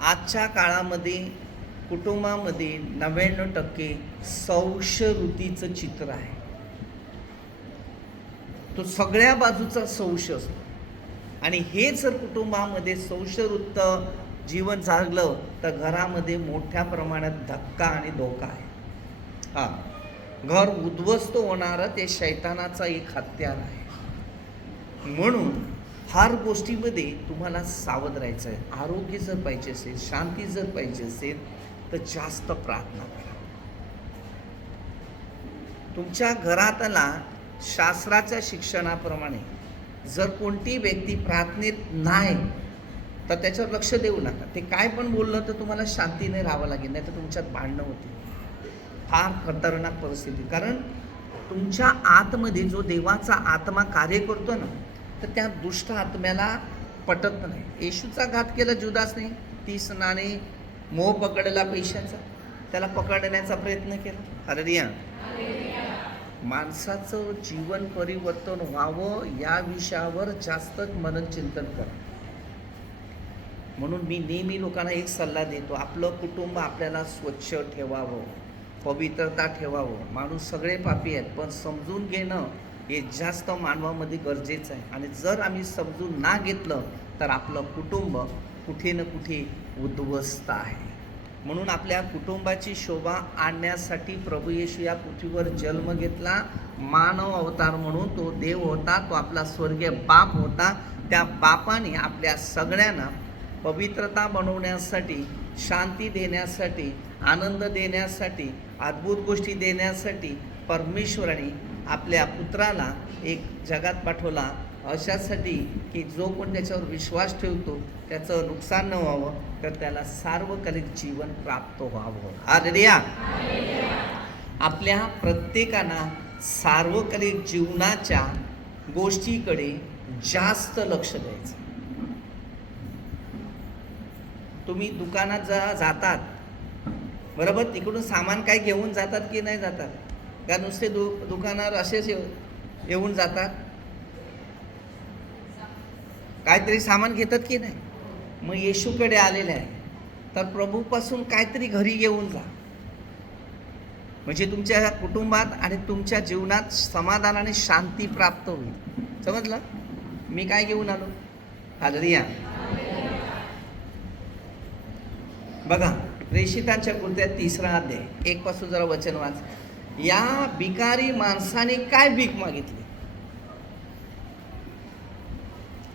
आजच्या काळामध्ये कुटुंबामध्ये 99% सौशवृत्तीचं चित्र आहे. तो सगळ्या बाजूचा सौश असतो आणि हे जर कुटुंबामध्ये सौशवृत्त जीवन जागलं तर घरामध्ये मोठ्या प्रमाणात धक्का आणि धोका आहे. हा, घर उद्ध्वस्त होणारं ते शैतानाचा एक हत्यार आहे. म्हणून फार गोष्टीमध्ये तुम्हाला सावध राहायचं आहे. आरोग्य जर पाहिजे असेल, शांती जर पाहिजे असेल तर जास्त प्रार्थना करा. तुमच्या घरातला शास्त्राच्या शिक्षणाप्रमाणे जर कोणती व्यक्ती प्रार्थनेत नाही तर त्याच्यावर लक्ष देऊ नका. ते काय पण बोललं तर तुम्हाला शांतीने राहावं लागेल, नाही तर तुमच्यात भांडणं होतील. फार खतरनाक परिस्थिती. कारण तुमच्या आतमध्ये जो देवाचा आत्मा कार्य करतो ना, तर त्या दुष्ट आत्म्याला पटत नाही. येशूचा घात केला जुदासने, 30 नाणे मोह पकडला पैशाचा, त्याला पकडण्याचा प्रयत्न केला. हालेलुया. माणसाचं जीवन परिवर्तन व्हावं या विषयावर जास्त मनन चिंतन करा. म्हणून मी नेहमी लोकांना एक सल्ला देतो, आपलं कुटुंब आपल्याला स्वच्छ ठेवावं, पवित्रता ठेवावं. माणूस सगळे पापी आहेत, पण समजून घेणं हे जास्त मानवामध्ये गरजेचं आहे. आणि जर आम्ही समजून ना घेतलं तर आपलं कुटुंब कुठे ना कुठे उद्ध्वस्त आहे. म्हणून आपल्या कुटुंबाची शोभा आणण्यासाठी प्रभू येशू या पृथ्वीवर जन्म घेतला. मानव अवतार म्हणून तो देव होता, तो आपला स्वर्गीय बाप होता. त्या बापाने आपल्या सगळ्यांना पवित्रता बनवण्यासाठी, शांती देण्यासाठी, आनंद देण्यासाठी, अद्भुत गोष्टी देण्यासाठी परमेश्वराने आपल्या पुत्राला एक जगात पाठवला, अशासाठी की जो कोण त्याच्यावर विश्वास ठेवतो त्याचं नुकसान न व्हावं, तर त्याला सार्वकालिक जीवन प्राप्त व्हावं. हालेलुया. आपल्या प्रत्येकानं सार्वकालिक जीवनाच्या गोष्टीकडे जास्त लक्ष द्यायचं. तुम्ही दुकानात जातात बरोबर, तिकडून सामान काय घेऊन जातात की नाही जातात का? नुसते दुकानावर असेच येऊन जातात? काहीतरी सामान घेतात की नाही? मग येशूकडे आलेले आहे तर प्रभूपासून काहीतरी घरी घेऊन जा, म्हणजे तुमच्या कुटुंबात आणि तुमच्या जीवनात समाधान आणि शांती प्राप्त होईल. समजलं? मी काय घेऊन आलो? हालेलुया. बघा, प्रेषितांच्या कृत्यात 3रा अध्याय 1 पासून जरा वचन वाच. या भिकारी माणसाने काय भीक मागितली?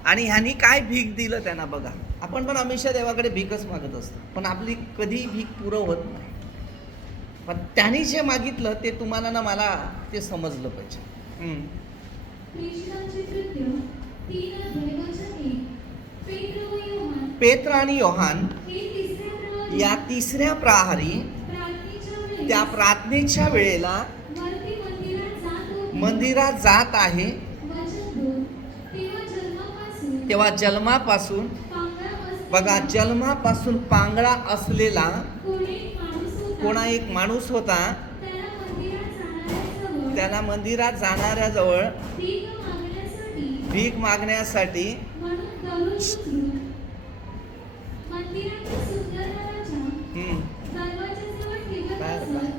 आणि ह्यानी काय भीक दिलं त्यांना बघा. आपण पण हमेशा देवाकडे भीकच मागत असतो, पण आपली कधी भीक पुरं होत नाही. पण त्यांनी जे मागितलं ते तुम्हाला ना मला ते समजलं पाहिजे. प्रेषितांचे कृत्य 3 अध्याय वचन 1. पेत्र व योहान पेत्र आणि योहान हे तिसऱ्या प्रहरी या तिसऱ्या प्रहरी प्रार्थनेच्या वेळेस त्या प्रार्थनेच्या वेळेला वरती मंदिरात जात होते. मंदिरात जात आहे. वचन 2. तेव्हा तेव्हा जन्मापासून जन्मापासून पांगळा असलेला बघा, जन्मापासून पांगळा असलेला कोणी एक माणूस होता. कोणा एक माणूस होता. त्याला मंदिरात जाणाऱ्याजवळ त्याला मंदिरात जाणाऱ्याजवळ भीक मागण्यासाठी भीक मागण्यासाठी म्हणून दररोज उचलून मंदिराच्या सुंदरदाराच्या हम्म, दरवाजाजवळ ठेवत काय असत. काय?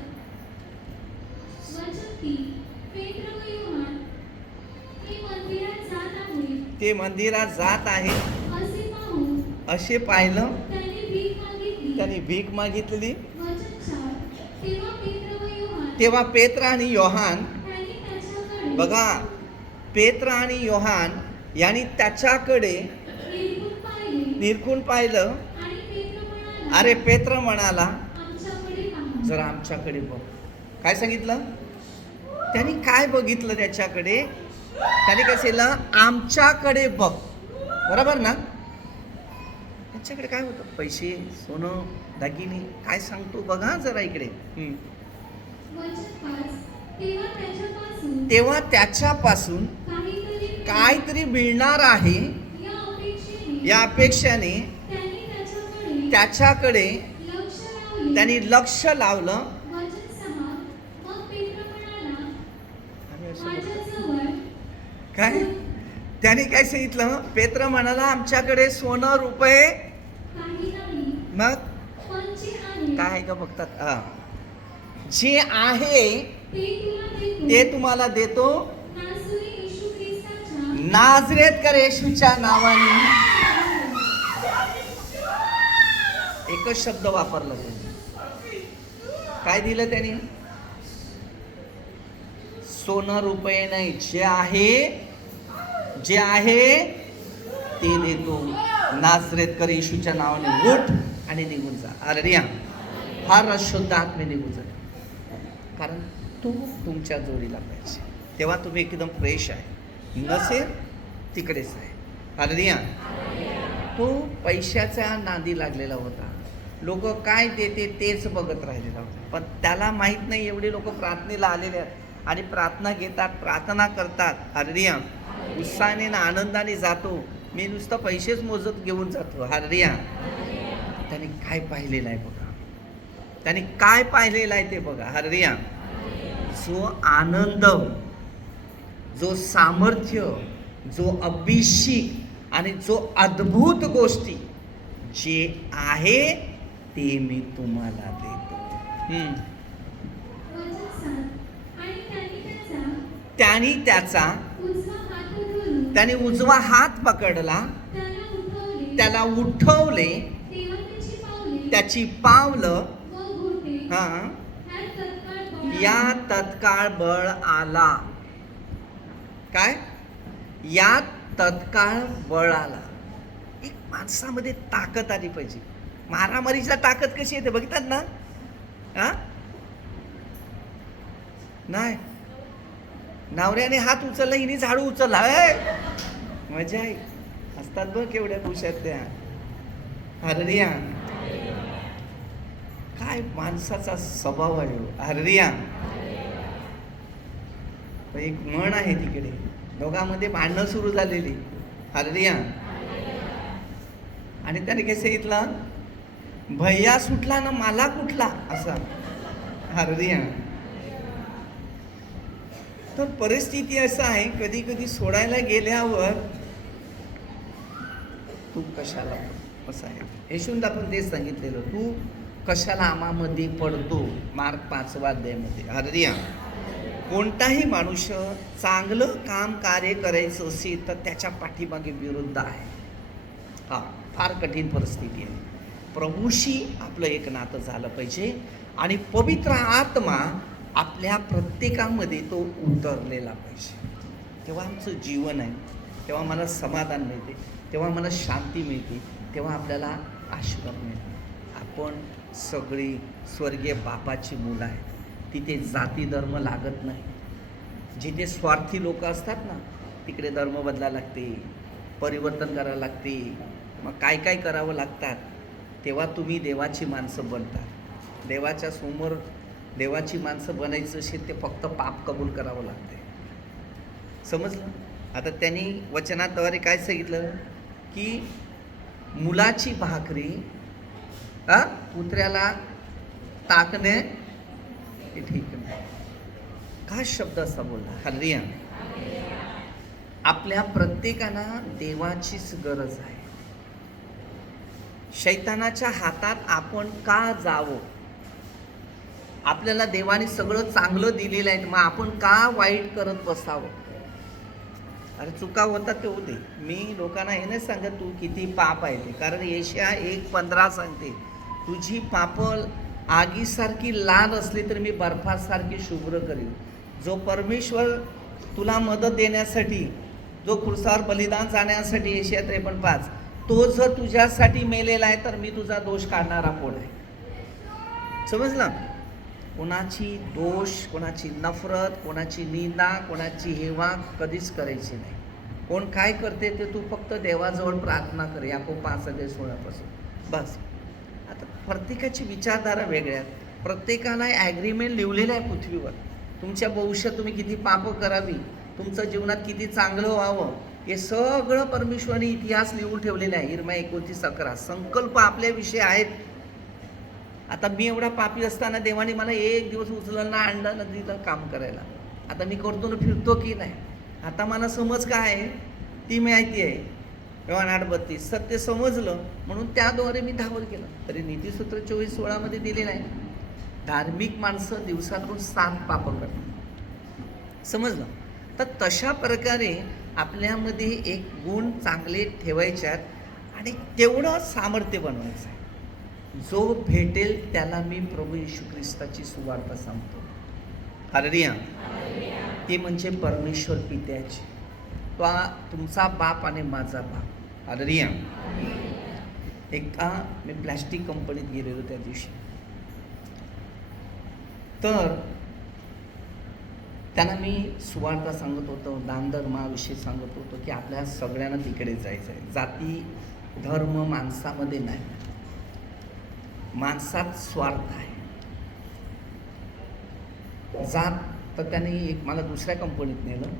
वचन 3. पेत्र व योहान हे मंदिरात जात आहेत ते मंदिरात जात आहे असे पाहून असे पाहिलं. त्याने भीक मागितली. त्याने भीक मागितली. वचन 4. तेव्हा पेत्र आणि योहान त्यांनी त्याच्याकडे बघा, पेत्र आणि योहान यांनी त्याच्याकडे निरखून पाहिलं. आणि पेत्र म्हणाला, अरे पेत्र म्हणाला, आमच्याकडे पहा. जरा आमच्याकडे बघ. काय सांगितलं त्यांनी? काय बघितलं त्याच्याकडे? त्याने काय सांगितलं? आमच्याकडे बघ. बरोबर ना? त्याच्याकडे काय होतं? पैसे, सोनं, दागिने, काय सांगतो बघा जरा इकडे. वचन 5. तेव्हा त्याच्यापासून तेव्हा त्याच्यापासून काहीतरी मिळणार आहे या अपेक्षेने त्याच्याकडे त्यांनी लक्ष लावलं. वचन 6. मग पेत्र म्हणाला, आम्ही असं बोलतो. माझ्याजवळ काय त्याने काय सांगितलं? पेत्र म्हणाला, आमच्याकडे सोनं रुपये काही नाही, मग पण जे आहे काय का बघतात. जे आहे ते तुला देतो. ते तुम्हाला देतो. नासरी येशू ख्रिस्ताच्या नाझरेतकर येशूच्या नावाने. एकच शब्द वापरला त्यांनी. काय दिलं त्यांनी? सोनं रुपये नाही, जे आहे ते देतो. नाझरेतकर येशूच्या नावाने उठ आणि निघून जा. अरे फार शुद्ध आत्मे निघून जा, कारण तो तुमच्या जोडीला पाहिजे. तेव्हा तुम्ही एकदम फ्रेश आहे. नसेल तिकडेच आहे. हालेलुया. तो पैशाच्या नादी लागलेला होता. लोक काय देते तेच बघत राहिलेला होता. पण त्याला माहीत नाही एवढे लोक प्रार्थनेला आलेले आहेत आणि प्रार्थना घेतात, प्रार्थना करतात. हालेलुया. उत्साहाने ना आनंदाने जातो. मी नुसतं पैसेच मोजत घेऊन जातो. हालेलुया. त्याने काय पाहिलेलं आहे बघा. त्याने काय पाहिलेलं आहे ते बघा. हालेलुया. जो आनंद, जो सामर्थ्य, जो अभिषेक आणि जो अद्भुत गोष्टी जे आहे ते मी तुम्हाला देतो. वचन 7. आणि त्यांनी त्याचा उजवा हात धरून त्याने उजवा हात पकडला, त्याला उठवले. तेव्हा त्याची पावले त्याची पावलं व घोटे हा या या तत्काळ बळ तत्काळ बळ आला. काय? या तत्काळ बळ आला. एक माणसामध्ये ताकद आली पाहिजे. मारामारीच्या ताकद कशी येते बघतात ना? हा नाही, नवऱ्याने हात उचलला, हिने झाडू उचलला, मजा आहे. असतात बघ केवढ्या खुशात त्या. हालेलुया. काय माणसाचा स्वभाव आहे. हालेलुया. एक म्हण आहे तिकडे, दोघांमध्ये भांडणं सुरू झालेली. हालेलुया. आणि त्याने काय सांगितलं? भैया सुटला ना मला कुठला, असा. हालेलुया. तर परिस्थिती असं आहे, कधी कधी सोडायला गेल्यावर तू कशाला, असं आहे. येशूंना पण तेच सांगितलेलं, तू कशाला आमामध्ये पडतो. मार्क 5 अध्यायामध्ये. हालेलुया. कोणताही मनुष्य चांगलं काम कार्य करायचं असेल तर त्याच्या पाठीमागे विरुद्ध आहे. फार कठीण परिस्थिती आहे. प्रभूशी आपलं एक नातं झालं पाहिजे आणि पवित्र आत्मा आपल्या प्रत्येकामध्ये तो उतरलेला पाहिजे. तेव्हा आमचं जीवन आहे. तेव्हा मला समाधान मिळते, तेव्हा मला शांती मिळते, तेव्हा आपल्याला आशीर्वाद मिळते. आपण सगळी स्वर्गीय बापाची मुलं आहेत. तिथे जाती धर्म लागत नाही. जिथे स्वार्थी लोक असतात ना, तिकडे धर्म बदलायला लागते, परिवर्तन करायला लागते, मग काय काय करावं लागतात. तेव्हा तुम्ही देवाची माणसं बनतात. देवाच्या समोर देवाची माणसं बनायचं असेल ते फक्त पाप कबूल करावं लागते. समजलं? आता त्यांनी वचनाद्वारे काय सांगितलं की मुलाची भाकरी कुत्र्याला टाकणे हे ठीक नाही. का शब्द असा बोलला? हालेलुया. आपल्या प्रत्येकाला देवाचीच गरज आहे. शैतानाच्या हातात आपण का जावं? आपल्याला देवाने सगळं चांगलं दिलेलं आहे, मग आपण का वाईट करत बसावं? अरे चुका होतात ते होते. मी लोकांना हे नाही सांगत तू किती पाप आहे ते, कारण यशाया 1:15 सांगते तुझी पाप आगीसारखी लाल असली तर मी बर्फासारखी शुभ्र करीन. जो परमेश्वर तुला मदत देण्यासाठी, जो क्रूसावर बलिदान जाण्यासाठी यशाया 53:5, तो जर तुझ्यासाठी मेलेला आहे तर मी तुझा दोष काढणारा कोण आहे? समजलं? कोणाची दोष, कोणाची नफरत, कोणाची निंदा, कोणाची हेवा कधीच करायची नाही. कोण काय करते ते तू फक्त देवाजवळ प्रार्थना कर. याकोब 5:16 बस. आता प्रत्येकाची विचारधारा वेगळ्या आहेत. प्रत्येकाला ॲग्रीमेंट लिहिलेलं आहे पृथ्वीवर. तुमच्या भविष्यात तुम्ही किती पाप करावी, तुमचं जीवनात किती चांगलं व्हावं, हे सगळं परमेश्वराने इतिहास लिहून ठेवलेला आहे. इर्मिया 29:11 संकल्प आपल्याविषयी आहेत. आता मी एवढा पापी असताना देवाने मला एक दिवस उचललं ना, आणलं ना, दिलं काम करायला. आता मी करतो ना, फिरतो की नाही? आता मला समज काय आहे ती माहिती आहे. योहान 8:32 सत्य समजलं म्हणून त्याद्वारे मी धावत गेलो. तरी नीतिसूत्र 24:16 दिलेलं आहे, धार्मिक माणसं दिवसातून 7 पाप करतात. समजलं? तर तशा प्रकारे आपल्यामध्ये एक गुण चांगले ठेवायच्यात आणि तेवढं सामर्थ्य बनवायचं आहे. जो भेटेल त्याला मी प्रभू येशू ख्रिस्ताची सुवार्थ सांगतो. हालेलुया. ते म्हणजे परमेश्वर पित्याचे, तो तुमचा बाप आणि माझा बाप. हालेलुया. एकदा मी प्लॅस्टिक कंपनीत गेलेलो त्या दिवशी, तर त्यांना मी सुवार्थ सांगत होतो, दानधर्माविषयी सांगत होतो की आपल्या सगळ्यांना तिकडे जायचं आहे. जाती धर्म माणसामध्ये नाही, माणसात स्वार्थ आहे. जात तर त्याने एक मला दुसऱ्या कंपनीत नेलं,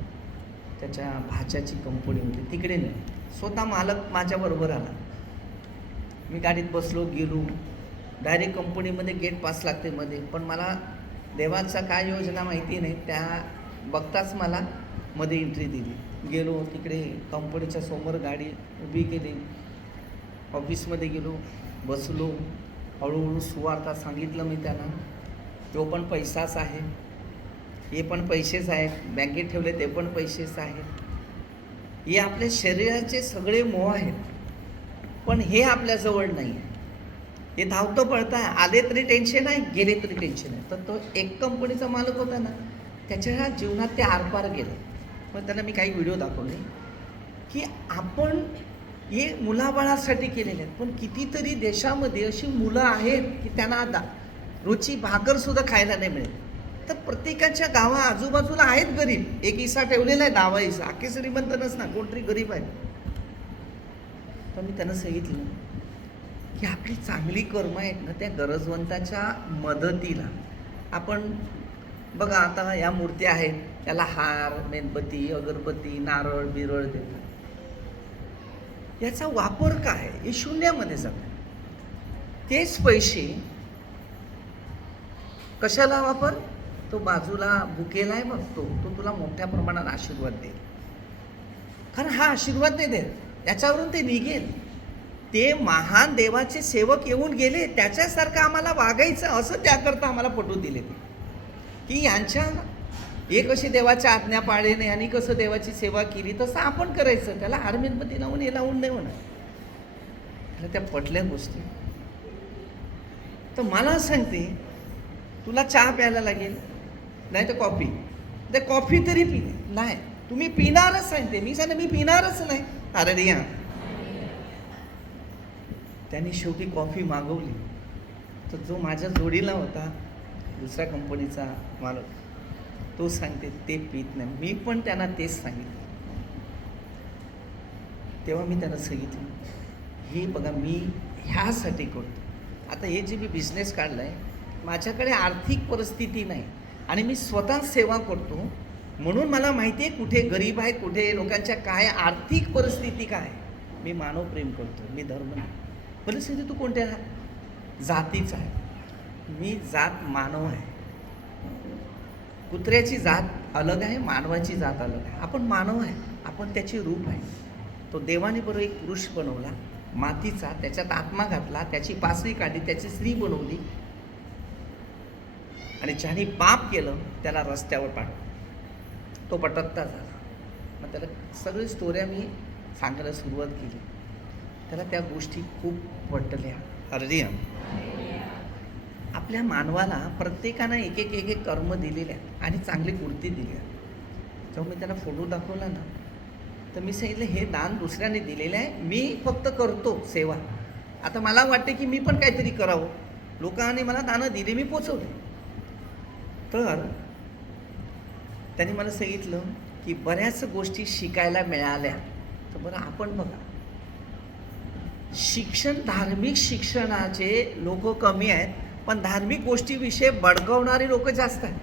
त्याच्या भाच्याची कंपनी होती, तिकडे नाही. स्वतः मालक माझ्याबरोबर आला. मी गाडीत बसलो, गेलो. डायरेक्ट कंपनीमध्ये गेट पास लागते मध्ये, पण मला देवाच्या काय योजना माहिती नाही. त्या बघताच मला मध्ये एंट्री दिली. गेलो तिकडे कंपनीच्या समोर गाडी उभी केली, ऑफिसमध्ये गेलो, बसलो. हळूहळू सुवार्थ सांगितलं मी त्यांना. तो पण पैसाच आहे, हे पण पैसेच आहेत, बँकेत ठेवले ते पण पैसेच आहेत. हे आपल्या शरीराचे सगळे मोह आहेत, पण हे आपल्याजवळ नाही आहे. हे धावतं पळतं आहे, आले तरी टेन्शन आहे, गेले तरी टेन्शन आहे. तर तो एक कंपनीचा मालक होता ना, त्याच्या जीवनात ते आरपार गेलं. पण त्यांना मी काही व्हिडिओ दाखवले की आपण हे मुलाबाळासाठी केलेले आहेत, पण कितीतरी देशामध्ये अशी मुलं आहेत की त्यांना रोजची भाकरसुद्धा खायला नाही मिळेल. तर प्रत्येकाच्या गावा आजूबाजूला आहेत गरीब. एक इसा ठेवलेला आहे, 10 इसा. अख्खे श्रीमंत नसणार, कोणतरी गरीब आहे. तर मी त्यांना सांगितलं की आपली चांगली कर्म आहेत ना, त्या गरजवंताच्या मदतीला आपण बघा. आता या मूर्त्या आहेत, त्याला हार, मेणबत्ती, अगरबत्ती, नारळ बिरळ देतात. याचा वापर काय? हे शून्यामध्ये जातं. तेच पैसे कशाला वापर? तो बाजूला भुकेला आहे बघ, तो तुला मोठ्या प्रमाणात आशीर्वाद देईल. कारण हा आशीर्वाद नाही देत, त्याच्यावरून ते निघेल. ते महान देवाचे सेवक येऊन गेले, त्याच्यासारखं आम्हाला वागायचं, असं त्याकरता आम्हाला पटवून दिले ते की यांच्या हे कशी देवाच्या आज्ञा पाळणे आणि कसं देवाची सेवा केली तसं आपण करायचं. त्याला हार मेणबत्ती लावून हे लावून नाही होणार. त्याला त्या पटल्या गोष्टी. तर मला सांगते, तुला चहा प्यायला लागेल, नाही तर कॉफी, ते कॉफी तरी पी. नाही, तुम्ही पिणारच सांगते. मी सांगते मी पिणारच नाही. हालेलुया. त्यांनी शेवटी कॉफी मागवली. तर जो माझ्या जोडीला होता दुसऱ्या कंपनीचा मालक, तो सांगते ते पीत नाही. मी पण त्यांना तेच सांगितलं. तेव्हा मी त्यांना सांगितलं, हे बघा मी ह्यासाठी करतो. आता हे जे मी बिझनेस काढला आहे, माझ्याकडे आर्थिक परिस्थिती नाही आणि मी स्वतः सेवा करतो, म्हणून मला माहिती आहे कुठे गरीब आहे, कुठे लोकांच्या काय आर्थिक परिस्थिती काय. मी मानव प्रेम करतो, मी धर्म नाही. बोले सांगितलं तू कोणत्या जातीचा आहे? मी जात मानव आहे. कुत्र्याची जात अलग आहे, मानवाची जात अलग आहे. आपण मानव आहे, आपण त्याचे रूप आहे. तो देवाने बरोबर एक पुरुष बनवला मातीचा, त्याच्यात आत्मा घातला, त्याची पासळी काढली, त्याची स्त्री बनवली आणि ज्याने पाप केलं त्याला रस्त्यावर पाडलं. तो पटकता झाला. मग त्याला सगळी स्टोऱ्या मी सांगायला सुरुवात केली. त्याला त्या गोष्टी खूप पटल्या. हालेलुया. आपल्या मानवाला प्रत्येकानं एक एक कर्म दिलेले आहेत आणि चांगली कृती दिली आहे. जेव्हा मी त्याला फोटो दाखवला ना, तर मी सांगितलं हे दान दुसऱ्याने दिलेलं आहे, मी फक्त करतो सेवा. आता मला वाटते की मी पण काहीतरी करावं. लोकांनी मला दानं दिली, मी पोचवले. तर त्यांनी मला सांगितलं की बऱ्याच गोष्टी शिकायला मिळाल्या. तर बरं आपण बघा, शिक्षण धार्मिक शिक्षणाचे लोक कमी आहेत, पण धार्मिक गोष्टीविषयी बडकवणारी लोक जास्त आहेत.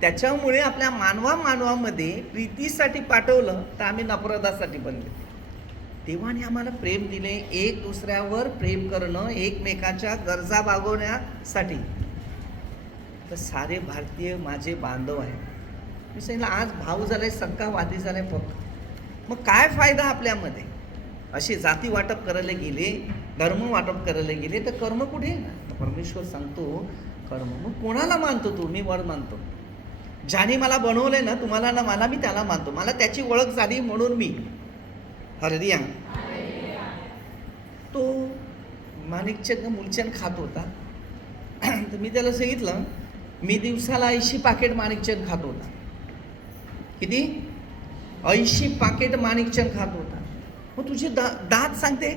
त्याच्यामुळे आपल्या मानवामध्ये प्रीतीसाठी पाठवलं तर आम्ही नफरतासाठी बनले. देवाने आम्हाला प्रेम दिले, एक दुसऱ्यावर प्रेम करणं, एकमेकाच्या गरजा भागवण्यासाठी. तर सारे भारतीय माझे बांधव आहेत. मी सांगितलं आज भाऊ झालाय, सक्का वादी झालाय फक्त. मग काय फायदा आपल्यामध्ये? असे जाती वाटप करायला गेले, धर्म वाटप करायला गेले तर कर्म कुठे आहे? परमेश्वर सांगतो कर्म. मग कोणाला मानतो तू? मी वर मानतो. ज्याने मला बनवलंय ना, तुम्हाला ना मला, मी त्याला मानतो. मला त्याची ओळख झाली म्हणून मी. हालेलुया. तो माणिकचंद मूलचंद खात होता. तर मी त्याला सांगितलं मी दिवसाला 80 पाकिट माणिकचंद खात होता. किती? 80 पाकिट माणिकचंद खात होता. मग तुझे दात सांगते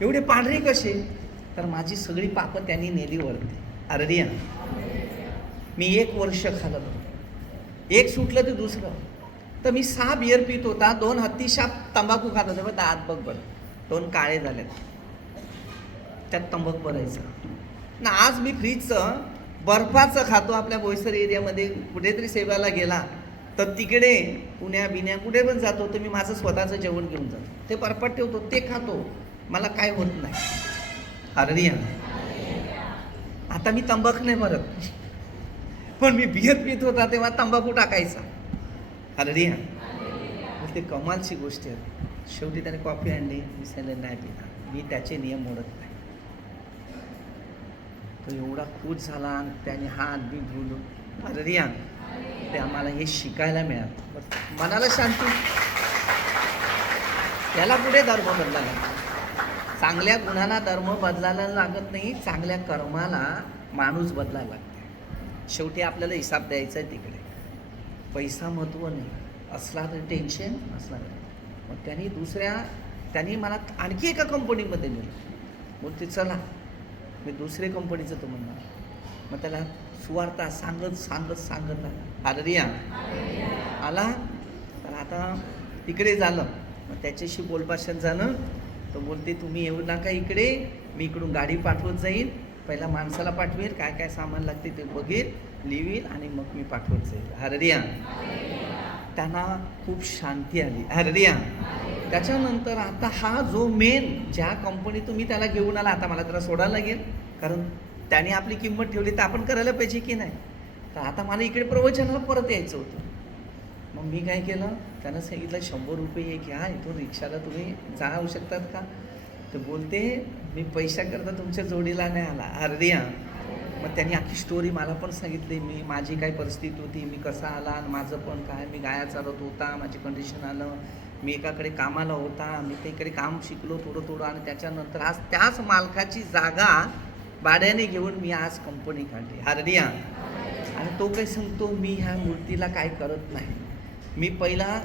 एवढे पांढरे कसे? तर माझी सगळी पापं त्यांनी नेली वरती. हालेलुया. मी 1 वर्ष खाल्लं, एक सुटलं तर दुसरं. तर मी 6 बियर पित होता, 2 हत्तीशाप तंबाखू खात होता. दात बघ बरं, 2 काळे झालेत, त्यात तंबाखू भरायचं ना. आज मी फ्रीजचं बर्फाचं खातो. आपल्या बोईसर एरियामध्ये कुठेतरी सेवाला गेला तर तिकडे पुण्या बिण्या कुठे पण जातो तर मी माझं स्वतःचं जेवण घेऊन जातो. ते बर्फात ठेवतो, ते खातो, मला काय होत नाही. हालेलुया. आता मी तंबाखू नाही भरत, पण मी बियर पित होता तेव्हा तंबाखू टाकायचा. हालेलुया. ते कमालची गोष्ट आहे. शेवटी त्याने कॉफी आणली, मी सांगितलं नाही पिणार, मी त्याचे नियम मोडत नाही. तो एवढा खुश झाला आणि त्याने हात बी बोलून. हालेलुया. ते आम्हाला हे शिकायला मिळालं. मनाला शांती. त्याला पुढे धर्म बदलायला लागतो. चांगल्या गुणांना धर्म बदलायला लागत नाही, चांगल्या कर्माला माणूस बदलायला लागते. शेवटी आपल्याला हिसाब द्यायचा आहे तिकडे. पैसा महत्त्व नाही, असला तर टेन्शन, असला तर. मग त्यांनी मला आणखी एका कंपनीमध्ये नेलं. बोलते चला मी दुसऱ्या कंपनीचं तो म्हणणार. मग त्याला सुवार्ता सांगत हालेलुया आला. तर आता तिकडे झालं, मग त्याच्याशी बोलभाषण झालं. तो बोलते तुम्ही येऊ नका इकडे, मी इकडून गाडी पाठवत जाईल. पहिला माणसाला पाठवेल, काय काय सामान लागते ते बघेल, लिहील आणि मग मी पाठवत जाईल. हालेलुया. त्यांना खूप शांती आली. हालेलुया. त्याच्यानंतर आता हा जो मेन ज्या कंपनी तुम्ही त्याला घेऊन आला, आता मला त्याला सोडायला लागेल, कारण त्याने आपली किंमत ठेवली तर आपण करायला पाहिजे की नाही. तर आता मला इकडे प्रवचनाला परत यायचं होतं. मग मी काय केलं, त्यानं सांगितलं 100 रुपये घ्या, इथून रिक्षाला तुम्ही जाऊ शकतात का? तर बोलते मी पैशाकरता तुमच्या जोडीला नाही आला. हालेलुया. मग त्यांनी आखी स्टोरी मला पण सांगितली. माझी काय परिस्थिती होती, मी कसा आला आणि माझं पण काय, मी गाया चालत होता, माझी कंडिशन आलं, मी एकाकडे कामाला होता, मी त्याकडे काम शिकलो थोडं आणि त्याच्यानंतर आज त्याच मालकाची जागा भाड्याने घेऊन मी आज कंपनी काढली. हालेलुया. आणि तो काही सांगतो मी ह्या मूर्तीला काय करत नाही. मी पहिला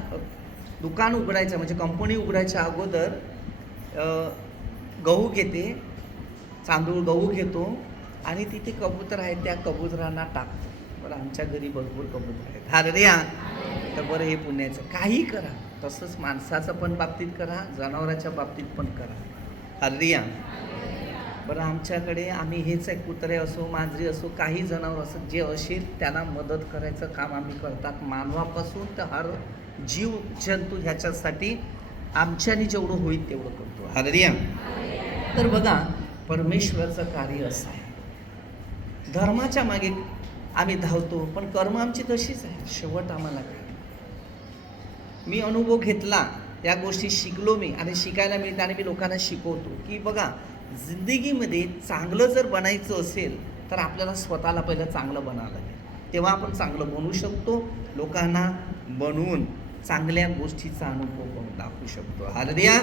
दुकान उघडायचं म्हणजे कंपनी उघडायच्या अगोदर गहू घेते, तांदूळ गहू घेतो आणि तिथे कबूतर आहेत त्या कबुतरांना टाकतो. बरं आमच्या घरी भरपूर कबूतर आहेत. हालेलुया. तर बरं हे पुण्याचं काही करा, तसंच माणसाचं पण बाबतीत करा, जनावराच्या बाबतीत पण करा. हालेलुया. बरं आमच्याकडे आम्ही हेच आहे, कुत्रे असो मांजरी असो काही जनावर असो जे असेल त्यांना मदत करायचं काम आम्ही करतात. मानवापासून तर हर जीव जंतू ह्याच्यासाठी आमच्याने जेवढं होईल तेवढं करतो. हालेलुया. तर बघा परमेश्वराचं कार्य असं आहे. धर्माच्या मागे आम्ही धावतो पण कर्म आमची तशीच आहे. शेवट आम्हाला काय, मी अनुभव घेतला, या गोष्टी शिकलो मी आणि शिकायला मिळते आणि मी लोकांना शिकवतो की बघा जिंदगीमध्ये चांगलं जर बनायचं असेल तर आपल्याला स्वतःला पहिलं चांगलं बनावं लागेल, तेव्हा आपण चांगलं बनवू शकतो. लोकांना बनवून चांगल्या गोष्टीचा अनुभव करून दाखवू शकतो. हालेलुया.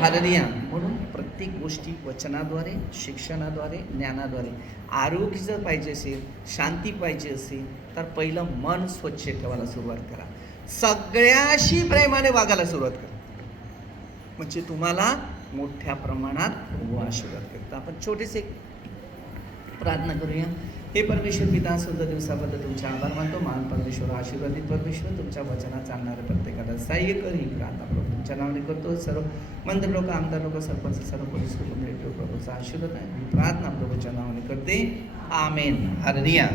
हालेलुया. म्हणून प्रत्येक गोष्टी वचनाद्वारे, शिक्षणाद्वारे, ज्ञानाद्वारे. आरोग्य जर पाहिजे असेल, शांती पाहिजे असेल तर पहिलं मन स्वच्छ ठेवायला सुरुवात करा. सगळ्याशी प्रेमाने वागायला सुरुवात करा, म्हणजे तुम्हाला मोठ्या प्रमाणात प्रभू आशीर्वाद करतो. आपण छोटेसे प्रार्थना करूया. हे परमेश्वर पिता, सुंदर दिवसाबद्दल तुमचे आभार मानतो. महान परमेश्वर, आशीर्वादित परमेश्वर, तुमच्या वचनात चालणाऱ्या प्रत्येकाला सहाय्य कर ही प्रार्थना प्रभू तुमच्या नावाने करतो. सर्व मंत्री लोक, आमदार लोक, सरपंच, सर्व पोलीस प्रभूचा आशीर्वाद आहे ही प्रार्थना प्रभूच्या नावाने करते. आमेन. हालेलुया.